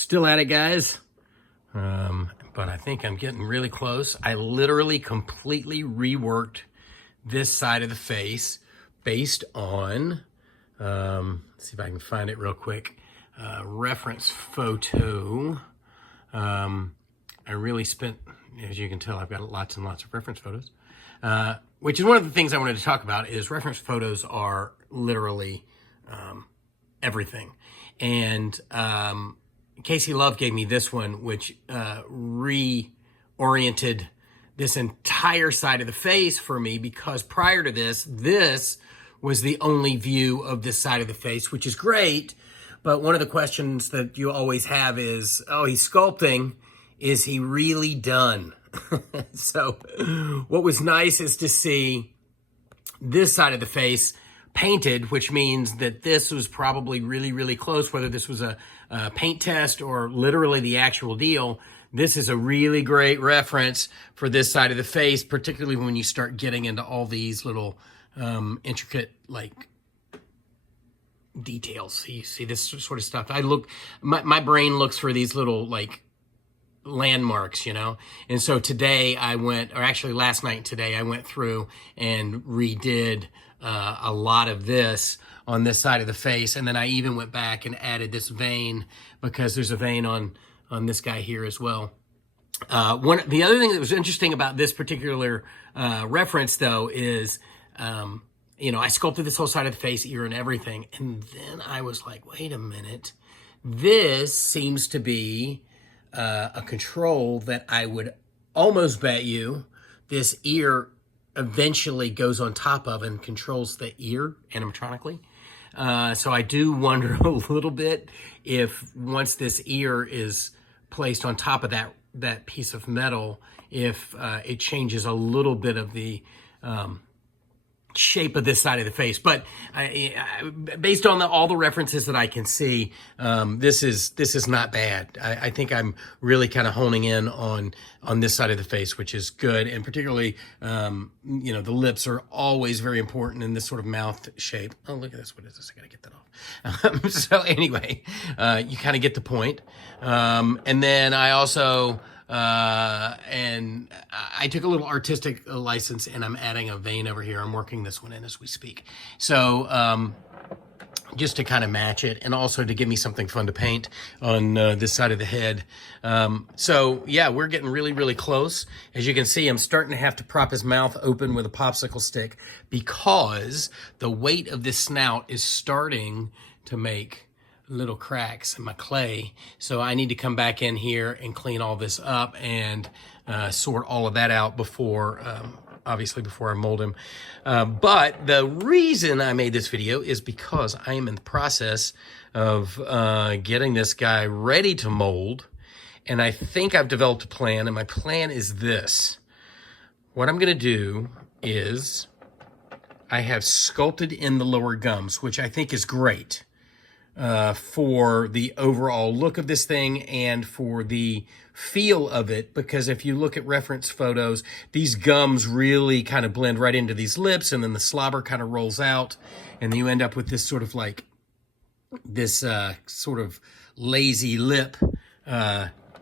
Still at it, guys. But I think I'm getting really close. I literally completely reworked this side of the face based on, let's see if I can find it real quick, reference photo. I really spent, as you can tell, I've got lots and lots of reference photos, which is one of the things I wanted to talk about. Is reference photos are literally everything. And Casey Love gave me this one, which reoriented this entire side of the face for me, because prior to this was the only view of this side of the face, which is great. But one of the questions that you always have is, oh, he's sculpting. Is he really done? So what was nice is to see this side of the face painted, which means that this was probably really, really close, whether this was a paint test or literally the actual deal. This is a really great reference for this side of the face, particularly when you start getting into all these little intricate, like, details. You see this sort of stuff. My brain looks for these little, like, landmarks, you know? And so today I went, or actually last night and today, I went through and redid a lot of this on this side of the face. And then I even went back and added this vein, because there's a vein on this guy here as well. The other thing that was interesting about this particular reference, though, is, you know, I sculpted this whole side of the face, ear and everything. And then I was like, wait a minute. This seems to be a control that I would almost bet you this ear eventually goes on top of and controls the ear animatronically. So I do wonder a little bit if once this ear is placed on top of that piece of metal, if it changes a little bit of the shape of this side of the face. But based on all the references that I can see, this is not bad. I think I'm really kind of honing in on this side of the face, which is good. And particularly, you know, the lips are always very important in this sort of mouth shape. Oh, look at this. What is this? I got to get that off. So anyway, you kind of get the point. And then I also, and I took a little artistic license, and I'm adding a vein over here. I'm working this one in as we speak. So, just to kind of match it, and also to give me something fun to paint on this side of the head. So yeah, we're getting really, really close. As you can see, I'm starting to have to prop his mouth open with a popsicle stick, because the weight of this snout is starting to make little cracks in my clay. So I need to come back in here and clean all this up and sort all of that out before, obviously before I mold him. But the reason I made this video is because I am in the process of getting this guy ready to mold. And I think I've developed a plan, and my plan is this. What I'm gonna do is I have sculpted in the lower gums, which I think is great. For the overall look of this thing and for the feel of it, because if you look at reference photos, these gums really kind of blend right into these lips, and then the slobber kind of rolls out, and then you end up with this sort of like this sort of lazy lip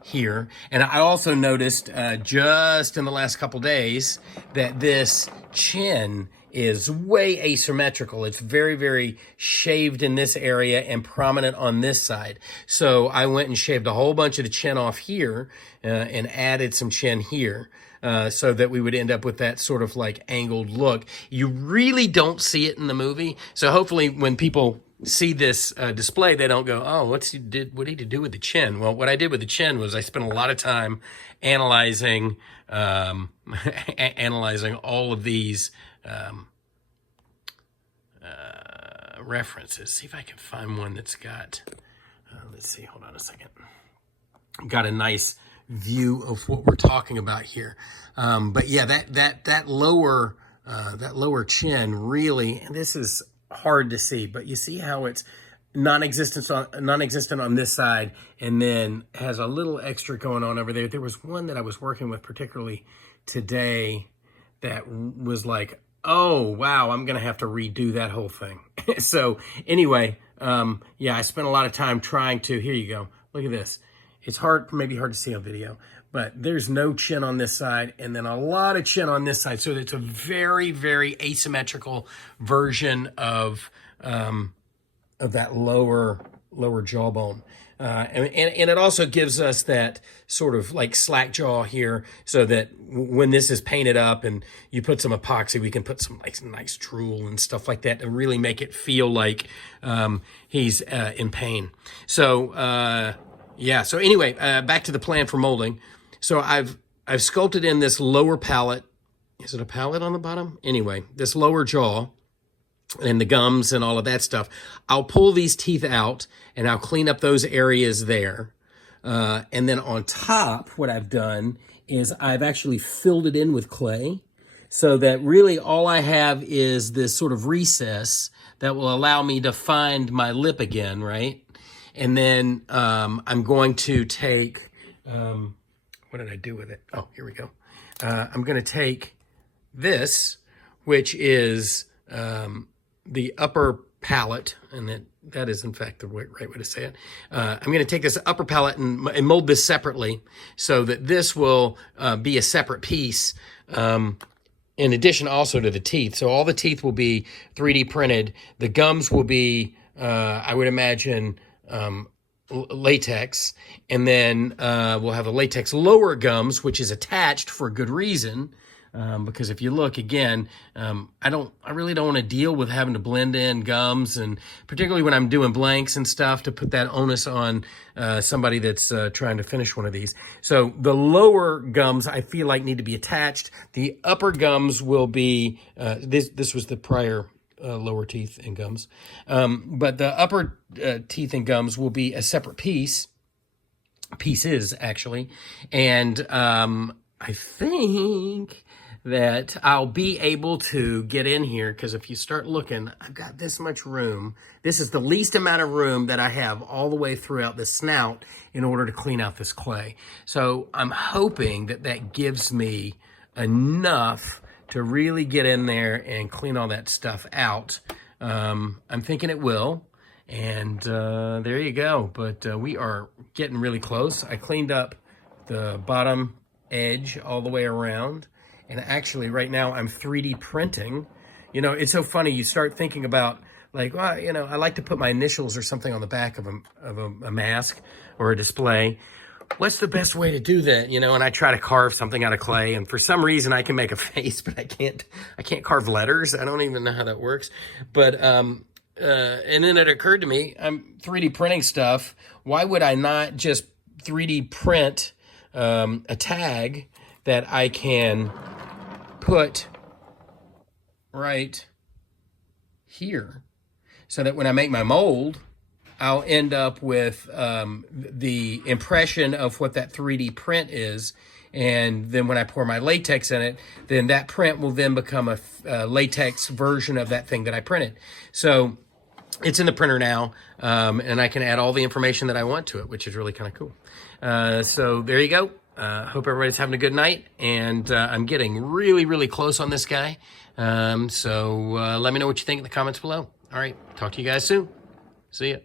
here. And I also noticed just in the last couple days that this chin is way asymmetrical. It's very, very shaved in this area and prominent on this side. So I went and shaved a whole bunch of the chin off here and added some chin here. So that we would end up with that sort of like angled look. You really don't see it in the movie. So hopefully when people see this display, they don't go, oh, what did he do with the chin? Well, what I did with the chin was I spent a lot of time analyzing analyzing all of these references. See if I can find one that's got, let's see, hold on a second. Got a nice view of what we're talking about here. But yeah, that lower chin really, and this is hard to see, but you see how it's non-existent on this side, and then has a little extra going on over there. There was one that I was working with particularly today that was like, oh wow, I'm gonna have to redo that whole thing. So anyway, yeah, I spent a lot of time trying to, here you go, Look at this. It's hard, maybe hard to see on video, but there's no chin on this side and then a lot of chin on this side. So it's a very, very asymmetrical version of that lower jawbone. And it also gives us that sort of like slack jaw here so that when this is painted up and you put some epoxy, we can put some like nice drool and stuff like that to really make it feel like he's in pain. So, yeah. So anyway, back to the plan for molding. So I've sculpted in this lower palate. Is it a palate on the bottom? Anyway, this lower jaw and the gums and all of that stuff. I'll pull these teeth out and I'll clean up those areas there. And then on top, what I've done is I've actually filled it in with clay so that really all I have is this sort of recess that will allow me to find my lip again, right? And then I'm going to take, what did I do with it? Oh, here we go. I'm going to take this, which is the upper palate, and that is in fact the right way to say it. I'm going to take this upper palate and mold this separately so that this will be a separate piece in addition also to the teeth. So all the teeth will be 3D printed. The gums will be, I would imagine, latex, and then we'll have the latex lower gums, which is attached for good reason. Because if you look again, I really don't want to deal with having to blend in gums, and particularly when I'm doing blanks and stuff, to put that onus on somebody that's trying to finish one of these. So the lower gums I feel like need to be attached. The upper gums will be this was the prior lower teeth and gums, but the upper teeth and gums will be a separate pieces actually, and I think that I'll be able to get in here, because if you start looking, I've got this much room. This is the least amount of room that I have all the way throughout the snout in order to clean out this clay. So I'm hoping that that gives me enough to really get in there and clean all that stuff out. I'm thinking it will. And there you go. But we are getting really close. I cleaned up the bottom edge all the way around. And actually right now I'm 3D printing. You know, it's so funny. You start thinking about like, well, you know, I like to put my initials or something on the back of a mask or a display. What's the best way to do that? You know, and I try to carve something out of clay, and for some reason I can make a face, but I can't carve letters. I don't even know how that works. But, and then it occurred to me, I'm 3D printing stuff. Why would I not just 3D print a tag that I can put right here so that when I make my mold, I'll end up with the impression of what that 3D print is. And then when I pour my latex in it, then that print will then become a latex version of that thing that I printed. So it's in the printer now, and I can add all the information that I want to it, which is really kind of cool. So there you go. Hope everybody's having a good night, and I'm getting really, really close on this guy. So let me know what you think in the comments below. All right, talk to you guys soon. See ya.